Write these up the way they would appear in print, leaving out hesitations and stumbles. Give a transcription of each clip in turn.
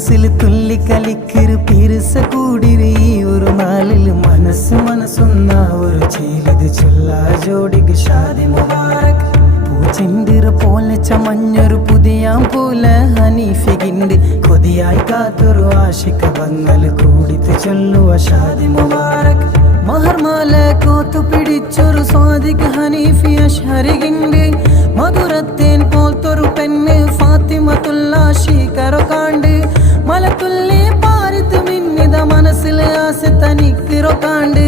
മനസ്സിൽ തുള്ളിക്കളിക്കൊരു പിരിസ കൂടിരി ഒരു നാളിൽ മനസ്സൊന്ന ഒരു ചെയ്ത് ചൊല്ലാ ജോഡിക്ക് ഷാദി മുബാരക് പൂച്ചെണ്ടിറ പോലെ ചമഞ്ഞൊരു പുതിയാം പോലെ ഹനീഫികിണ്ട് കൊതിയായി കാത്തൊരു ആശിക വന്നൽ കൂടിത്ത് ചൊല്ലുവ ഷാദി മുബാരക് മഹർമാല കോത്തു പിടിച്ചൊരു സ്വാദിക് ഹനീഫി അഷ്ഹരികിണ്ട് മധുരത്തേൻ പോൽത്തൊരു പെണ്ണ് ഫാത്തിമത്തുള്ള ആശികരോ കാണ്ട് മലത്തുള്ളി പാരിത്ത് മിന്നിത മനസ്സിൽ ആസ തനിക്കിറോ കാണ്ട്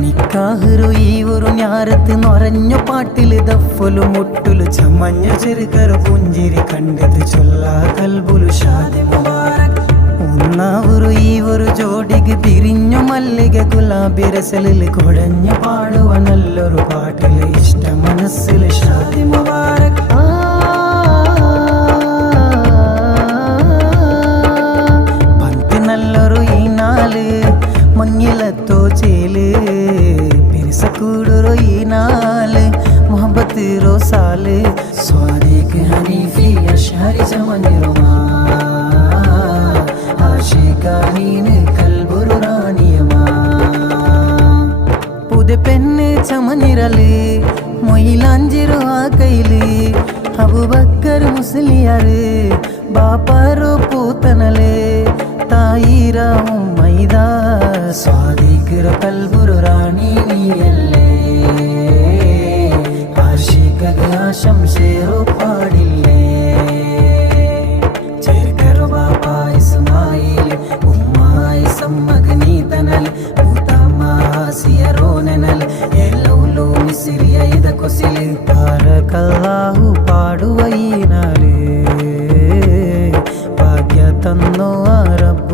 നിക്കാഹിറോ ഈ ഒരു ഞാരത്ത് നൊരഞ്ഞ പാട്ടില് ദഫ്ഫലു മുട്ടുലു ചമഞ്ഞ ചെറുകരു പുഞ്ചിരി കണ്ടത് ചൊല്ലാ കൽബുലു ഷാദി മുബാരക് ഒന്നാവൊരു ഈ ഒരു ജോഡിക്ക് പിരിഞ്ഞു മല്ലിക ഗുലാബി രസലിൽ കുഴഞ്ഞു പാടുവ നല്ലൊരു പാട്ടില് ഇഷ്ട മനസ്സിൽ ഷാദി മുബാരക് പന്ത് നല്ലൊരു ഈ നാല് മങ്ങിലത്തോ ചേല് പിരിസക്കൂടൊരു ഈ നാല് മുഹബത്ത് റോസാല് സ്വാദിഖ് ഹനീഫി അഷ്ഹരി ചമഞ്ഞിറുമാ ആശികാനീന് കൽബുരു റാണിയമാ പുതിയ പെണ്ണ് ചമഞ്ഞിരല് മൊയിലാഞ്ചിരു ആ കയ്യില് അബൂബക്കർ മുസ്ലിയാറ് ബാപ്പാറോ പൂത്തനല് തായിര ഉമ്മൈദ സ്വാദിഖ് കൽബുരു റാണി നീയല്ലേ ആശികക്ക് ആശംസേറോ പാടില്ലേ ചേർക്കറോ ബാപ്പ ഇസ്മായിൽ ഉമ്മായി സമ്മഗ്നി തനൽ ൂതമാസിയറോനൽ എല്ലൗലോ മിസിറിയ ഇത കൊസില് ബാരകല്ലാഹു പാടുവൈനാല് ഭാഗ്യ തന്നോ ആ റബ്ബ്